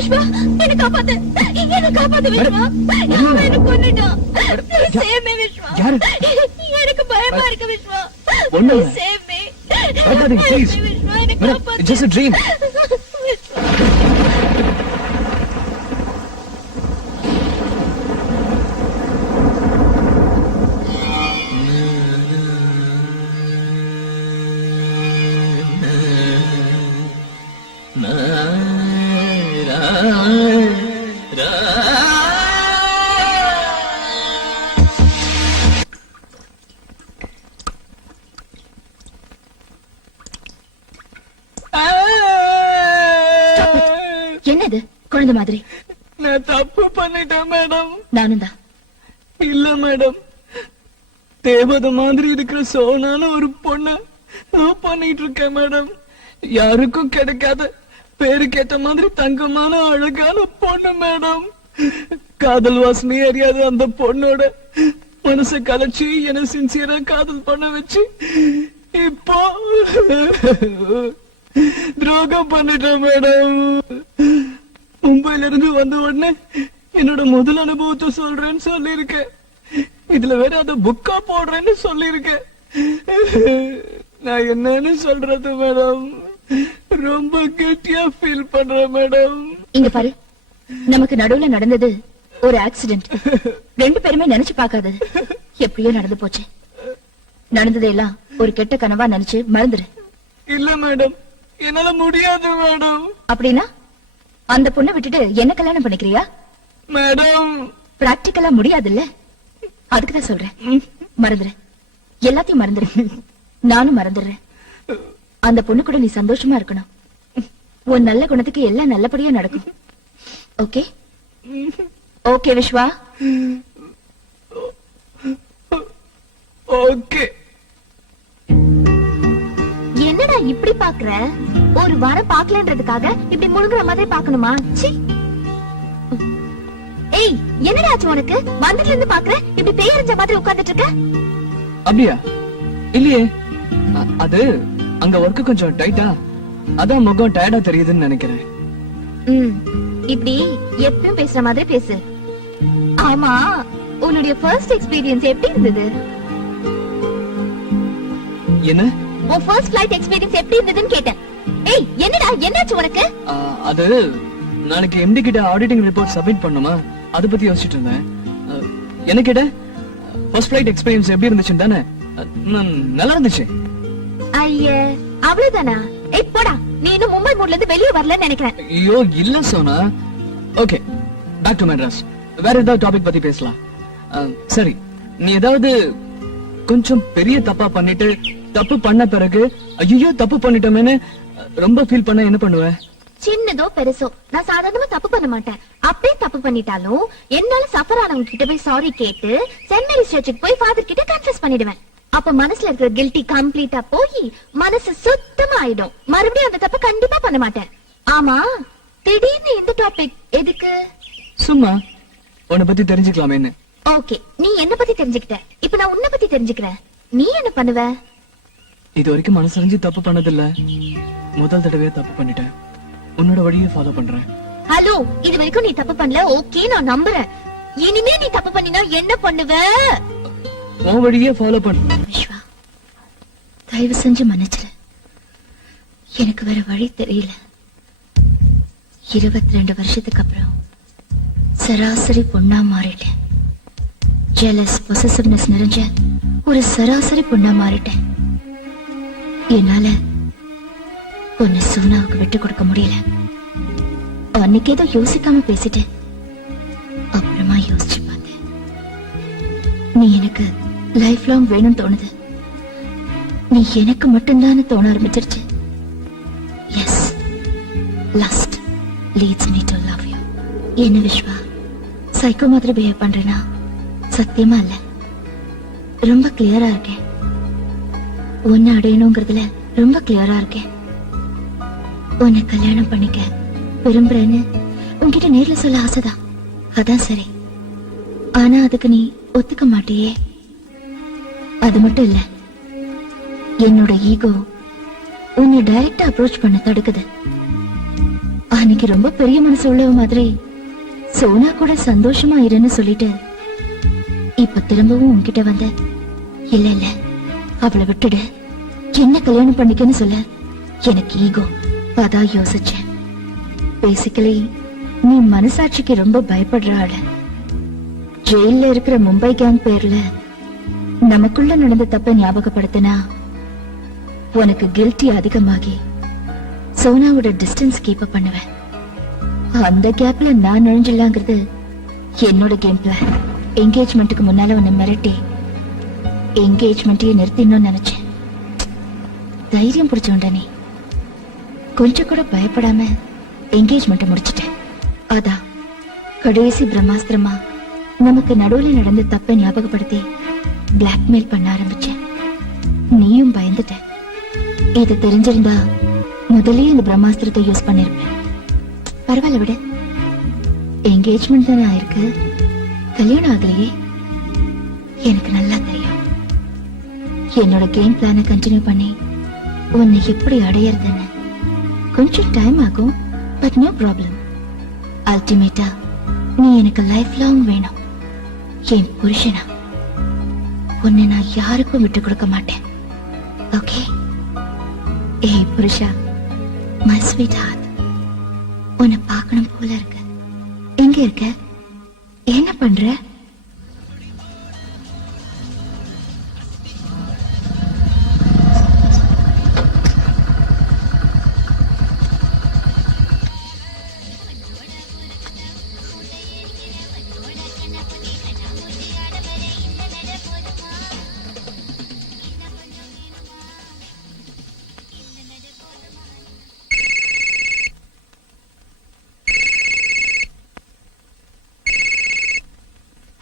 விஷ்வா, என்ன காப்பாத்து, என்ன காப்பாத்து விஷ்வா. அவன் என்ன கொன்னுட்டான். Save me Vishwa. எனக்கு பயமா இருக்கு Vishwa. Save me. Please. It's just a dream. என்னது குழந்தை மாதிரி? நான் தப்பு பண்ணிட்டேன் மேடம். நானும் தான். இல்ல மேடம், தேவதை மாதிரி இருக்கிற சோனான ஒரு பொண்ண நான் பண்ணிட்டு இருக்கேன் மேடம். யாருக்கும் கிடைக்காத பேருக்கேற்ற மாதிரி தங்கமான அழகான பொண்ணு மேடம். காதல் வாசனை அறியாத அந்த பொண்ணோட மனசை கலைச்சி என்ன சின்சியரா காதல் பண்ண வச்சு இப்போ துரோகம் பண்ணிட்டேன் மேடம். மும்பைல இருந்து வந்த உடனே என்னோட முதல் அனுபவத்தை சொல்றேன்னு சொல்லிருக்கேன். இதுல வேற அத புக்கா போடுறேன்னு சொல்லிருக்கேன். நான் என்னன்னு சொல்றது மேடம்? ரொம்ப கெட்டியா ஃபீல் பண்றேன் மேடம். இங்க பாரு, நமக்கு நடுவுல நடந்தது ஒரு ஆக்சிடென்ட். ரெண்டு பேருமே நினைச்சு பார்க்காதது எப்படியோ நடந்து போச்சு. நடந்ததெல்லாம் ஒரு கெட்ட கனவா நினைச்சு மறந்துரு. இல்ல மேடம், என்னால முடியாது மேடம். அப்படின்னா அந்த பொண்ணை விட்டுட்டு என்ன கல்யாணம் பண்ணிக்கிறியா? மேடம், பிராக்டிக்கலா முடியாதுல்ல, அதுக்குதான் சொல்றேன். மறந்துரு, எல்லாத்தையும் மறந்துரு. நானும் மறந்துடுறேன். அந்த பொண்ணு கூட நீ சந்தோஷமா இருக்கணும். உன் நல்ல குணத்துக்கு எல்லாம் நல்லபடியா நடக்கும். Okay okay Vishwa? ஓகே. என்னடா இப்படி பாக்குற? ஒரு வாரம் பாக்கலன்றதுக்காக இப்படி முழுங்குற மாதிரி பாக்கணுமா? ஏய், என்னடா ஆச்சு உனக்கு? வந்துட்டு இருந்து பாக்குற இப்படி பேயறிஞ்ச மாதிரி உட்கார்ந்துட்டு இருக்க. அப்படியா? இல்லையே, அது அங்க ஒர்க் கொஞ்சம் டைட்டா, அதான் முகம் டயர்டா தெரியுதுன்னு நினைக்கிறேன். இப்படி எப்பவும் பேசுற மாதிரி பேசு. ஆமா, உன்னுடைய ஃபர்ஸ்ட் எக்ஸ்பீரியன்ஸ் எப்படி இருந்தது? என்ன? உன் ஃபர்ஸ்ட் ஃளைட் எக்ஸ்பீரியன்ஸ் எப்படி இருந்ததுன்னு கேட்டேன். ஏய், என்னடா என்னாச்சு உனக்கு? அது நாளைக்கு எம்டி கிட்ட ஆடிட்டிங் ரிப்போர்ட் சப்மிட் பண்ணுமா, அத பத்தி யோசிச்சுட்டு இருந்தேன். என்ன கேட்ட? ஃபர்ஸ்ட் ஃளைட் எக்ஸ்பீரியன்ஸ் எப்படி இருந்துச்சுன்னு தானே? நல்லா இருந்துச்சு. ஐயே, அவ்வளவுதானா? ஏய் போடா, நீ இன்னும் மும்பை மூட்ல இருந்து வெளியே வரலன்னு நினைக்கிறேன். ஐயோ இல்ல Sona. Okay, back to Madras. வேற ஏதாவது டாபிக் பத்தி பேசலாம். சரி, நீ ஏதாவது கொஞ்சம் பெரிய தப்பா பண்ணிட்டு தப்பு பண்ண பிறகு ஐயோ தப்பு பண்ணிட்டோமேன்னு ரொம்ப ஃபீல் பண்ண என்ன பண்ணுவ? சின்னதோ பெருசோ நான் சாதாரணமா தப்பு பண்ண மாட்டேன். அப்படியே தப்பு பண்ணிட்டாலும் என்னால சஃபர் ஆனவங்க கிட்ட போய் சாரி கேட்டு சென்ட் மேரிஸ் சர்ச்சுக்கு போய் ஃபாதர் கிட்ட கன்ஃபஸ் பண்ணிடுவேன். அப்ப மனசுல இருக்கிற கில்ட்டி கம்ப்ளீட்டா போய் மனசு சுத்தமா ஆயிடும். மறுபடியும் அந்த தப்பு கண்டிப்பா பண்ண மாட்டேன். ஆமா, திடீர்னு இந்த டாபிக் எதுக்கு? சும்மா உன்னை பத்தி தெரிஞ்சுக்கலாமேன்னு. ஓகே, நீ என்ன பத்தி தெரிஞ்சுக்கிட்ட, இப்ப நான் உன்னை பத்தி தெரிஞ்சுக்கிறேன். நீ என்ன பண்ணுவ? இது வரைக்கும் மனசறிஞ்சு தப்பு பண்ணதில்ல, முதல் தடவையா தப்பு பண்ணிட்டேன். உன்னோட வழியை ஃபாலோ பண்றேன். ஹலோ, இது வரைக்கும் நீ தப்பு பண்ணல, ஓகே நான் நம்புறேன். இனிமே நீ தப்பு பண்ணினா என்ன பண்ணுவ? உன் வழியே ஃபாலோ பண்ண. விஷ்வா, தயவு செஞ்சு மன்னிச்சிரு. எனக்கு வேற வழி தெரியல. 22 வருஷத்துக்கு அப்புறம் சராசரி பொண்ணா மாறிட்டேன். ஜெலஸ் பொசசிவ்னஸ் நிறைஞ்ச ஒரு சராசரி பொண்ணா மாறிட்டேன். என்னால உன்னை சோனாவுக்கு விட்டு கொடுக்க முடியல. அன்னைக்கு ஏதோ யோசிக்காம பேசிட்டேன். அப்புறமா யோசிச்சு பார்த்தேன், நீ எனக்கு லைஃப் லாங் வேணும்னு தோணுது. நீ எனக்கு மட்டும்தான் தோண ஆரம்பிச்சிருச்சு. Yes, lust leads me to love you. என்ன விஷ்வா, சைக்கோ மாதிரி பிஹேவ் பண்றேனா? சத்தியமா இல்ல, ரொம்ப கிளியரா இருக்கேன். உன்னை அடையணுங்கிறதுல ரொம்ப கிளியரா இருக்கேன். உன்னை கல்யாணம் பண்ணிக்க விரும்புறேன்னு உன்கிட்ட நேர்ல சொல்ல ஆசைதான். அதான் சரி. ஆனா அதுக்கு நீ ஒத்துக்க மாட்டியே. அது மட்டும் இல்ல, என்னோட ஈகோ உன்னை டைரக்டா அப்ரோச் பண்ண தடுக்குது. அன்னைக்கு ரொம்ப பெரிய மனசு உள்ளவ மாதிரி சோனா கூட சந்தோஷமா இருன்னு சொல்லிட்டு இப்ப திரும்பவும் உன்கிட்ட வந்த இல்ல இல்ல அவளை விட்டுடு, என்ன கல்யாணம் பண்ணிக்கன்னு சொல்ல எனக்கு ஈகோ. அதான் யோசிச்சேன். பேசிக்கலி நீ மனசாட்சிக்கு ரொம்ப பயப்படுற ஆளு. ஜெயில இருக்கிற மும்பை கேங் பேர்ல நமக்குள்ள நடந்த தப்ப ஞாபகப்படுத்தினா உனக்கு கில்ட்டி அதிகமாகி சோனாவோட டிஸ்டன்ஸ் கீப் அப் பண்ணுவேன். அந்த கேப்ல நான் நுழைஞ்சிடலாங்கிறது என்னோட கேம் பிளான். என்கேஜ்மெண்ட்டுக்கு முன்னால உன்னை மிரட்டி என்கேஜ்மெண்ட்டையே நிறுத்திடணும்னு நினைச்சேன். தைரியம் பிடிச்சோண்டா நீ. கொஞ்சம் கூட பயப்படாம என்கேஜ்மெண்ட்டை முடிச்சிட்டேன். அதான் கடைசி பிரம்மாஸ்திரமா நமக்கு நடுவுல நடந்த தப்பை ஞாபகப்படுத்தி பிளாக்மெயில் பண்ண ஆரம்பிச்சேன். நீயும் பயந்துட்ட. இது தெரிஞ்சிருந்தா முதலே இந்த பிரம்மாஸ்திரத்தை யூஸ் பண்ணிருப்பேன். பரவாயில்ல விட. என்கேஜ்மெண்ட் தானே ஆயிருக்கு, கல்யாணம் ஆகலையே. எனக்கு நல்லா தெரியும். என்னோட கேம் பிளானை கண்டினியூ பண்ணி உன்னை எப்படி அடையறதுன்னு கொஞ்சம் டைம் ஆகும். But no problem. அல்டிமேட்டா நீ எனக்கு லைஃப் லாங் வேணும். என் புருஷனா உன்னை நான் யாருக்கும் விட்டு கொடுக்க மாட்டேன். ஓகே? ஏய் புருஷா, மை ஸ்வீட் ஹார்ட், உன்னை பார்க்கணும் போல இருக்கு. எங்க இருக்க? என்ன பண்ற?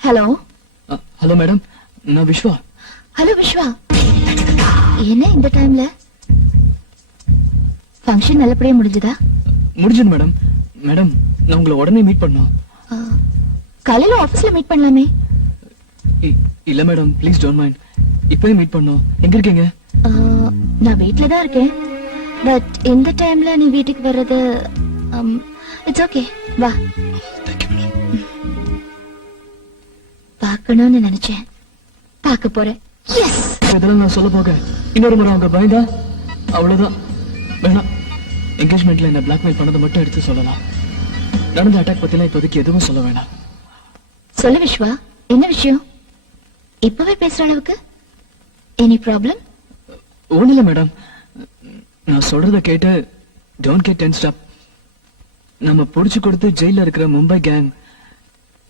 ஹலோ. ஹலோ மேடம், நான் விஸ்வா. ஹலோ விஸ்வா, என்ன இந்த டைம்ல? ஃபங்க்ஷன் நல்லபடியா முடிஞ்சதா? முடிஞ்சது மேடம். மேடம், நான் உங்களை உடனே மீட் பண்ணோம். காலையில ஆபீஸ்ல மீட் பண்ணலாமே. இல்ல மேடம், ப்ளீஸ் டோன்ட் மைண்ட். இப்பவே மீட் பண்ணோம். எங்க இருக்கீங்க? நான் வீட்ல தான் இருக்கேன். பட் இந்த டைம்ல நீ வீட்டுக்கு வர்றது இட்ஸ் ஓகே. வா. பார்க்கணும்னு நினைச்சேன், பார்க்க போறேன். எஸ். இதெல்லாம் நான் சொல்ல போக இன்னொரு முறை அவங்க பயந்தா அவ்வளவுதான். வேணாம், என்கேஜ்மெண்ட்ல என்ன பிளாக்மெயில் பண்ணதை மட்டும் எடுத்து சொல்லலாம். நடந்த அட்டாக் பத்திலாம் இப்போதைக்கு எதுவும் சொல்ல வேணாம். சொல்லு விஸ்வா, என்ன விஷயம்? இப்பவே பேசுற அளவுக்கு எனி ப்ராப்ளம்? ஒண்ணு இல்ல மேடம், நான் சொல்றத கேட்டு டோன்ட் கெட் டென்ஸ்ட் அப். நம்ம புடிச்சு கொடுத்து ஜெயில இருக்கிற மும்பை கேங்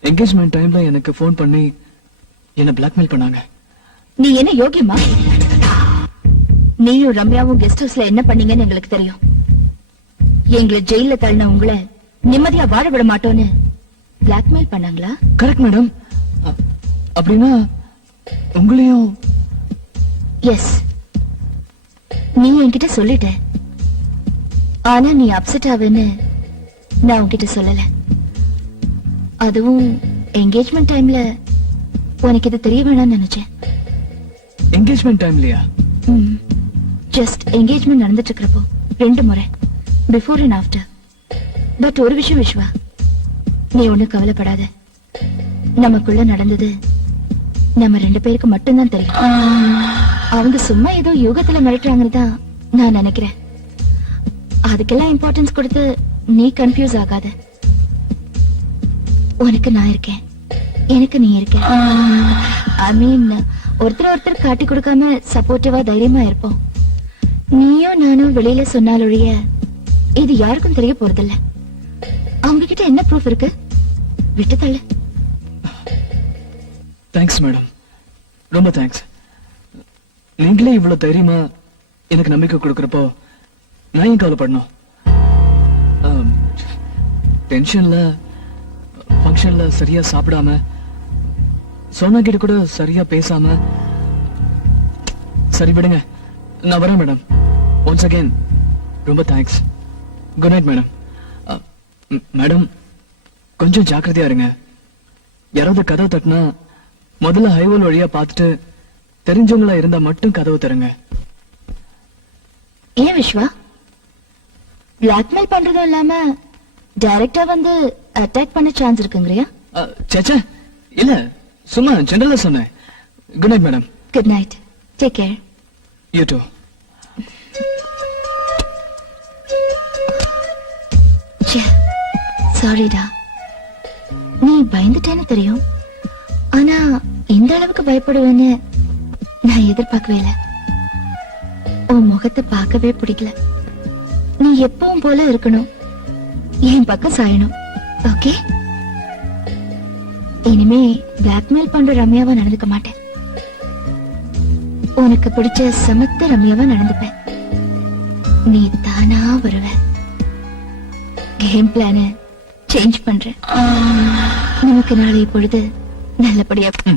என்கேஜ்மெண்ட் டைம்ல எனக்கு போன் பண்ணி என்ன பிளாக்மெயில் பண்ணாங்க. நீ என்ன யோகியமா? நீயும் ரம்யாவும் கெஸ்ட் ஹவுஸ்ல என்ன பண்ணீங்கன்னு எங்களுக்கு தெரியும். எங்களை ஜெயில தள்ளின உங்களை நிம்மதியா வாழ விட மாட்டோன்னு பிளாக்மெயில் பண்ணாங்களா? Correct madam. அப்படின்னா உங்களையும்? எஸ், நீ என்கிட்ட சொல்லிட்ட. ஆனா நீ அப்செட் ஆவேன்னு நான் உன்கிட்ட சொல்லல. அதுவும் என்கேஜ்மெண்ட் டைம்ல உனக்கு இது தெரிய வேணாம்னு நினைச்சேன். என்கேஜ்மெண்ட் டைம்லயா? ஜஸ்ட் என்கேஜ்மெண்ட் நடந்துட்டு இருக்கிறப்போ 2 முறை, பிஃபோர் அண்ட் ஆஃப்டர். பட் ஒரு விஷயம் விஸ்வா, நீ ஒண்ணு கவலைப்படாத. நமக்குள்ள நடந்தது நம்ம 2 பேருக்கு மட்டும்தான் தெரியும். அவங்க சும்மா ஏதோ யோகத்துல மிரட்டுறாங்கன்னு தான் நான் நினைக்கிறேன். அதுக்கெல்லாம் இம்பார்ட்டன்ஸ் கொடுத்து நீ கன்ஃபியூஸ் ஆகாத. உனக்கு நான் இருக்கேன், எனக்கு நீ இருக்க. ஐ மீன், ஒருத்தர் காட்டி கொடுக்காம சப்போர்ட்டிவா தைரியமா இருப்போம். நீயும் நானும் வெளியில சொன்னாலொழிய இது யாருக்கும் தெரிய போறதில்ல. அவங்க கிட்ட என்ன ப்ரூஃப் இருக்கு? விட்டு தள்ளு. தேங்க்ஸ் மேடம், ரொம்ப தேங்க்ஸ். நீங்களே இவ்வளவு தைரியமா எனக்கு நம்பிக்கை கொடுக்கறப்போ நான் ஏன் கவலைப்படணும்? டென்ஷன்ல ஃபங்க்ஷன்ல சரியா சாப்பிடாம, சோனா கிட்ட கூட சரியா பேசாம. சரி விடுங்க, நான் வரேன் மேடம். ஒன்ஸ் அகைன் ரொம்ப thanks. Good night madam. Madam, கொஞ்சம் ஜாக்கிரதையா இருங்க. யாராவது கதவு தட்டினா முதல்ல ஹைவேல் வழியா பார்த்துட்டு தெரிஞ்சவங்களா இருந்தா மட்டும் கதவு தருங்க. ஏன் விஸ்வா, பிளாக்மெயில் பண்றதும் இல்லாம டைரக்டா வந்து அட்டாக் பண்ண சான்ஸ் இருக்குங்கறியா? சேச்சே இல்ல, சும்மா ஜெனரலா சொன்னேன். Good night madam. Good night, take care. You too. சாரிடா, நீ பயந்துட்டேன்னு தெரியும், ஆனா இந்த அளவுக்கு பயப்படுவேன்னு நான் எதிர்பார்க்கவே இல்லை. உன் முகத்தை பார்க்கவே பிடிக்கல. நீ எப்பவும் போல இருக்கணும், என் பக்கம் சாயணும். ஓகே, இனிமே பிளாக்மெயில் பண்ற ரம்யாவா நடந்துக்க மாட்டேன். உனக்கு பிடிச்ச சமத்த ரம்யாவா நடந்துப்பேன். நீ தானா வருவ. கேம் பிளான சேஞ்ச் பண்றேன். நமக்கு நாளை பொழுது நல்லபடியா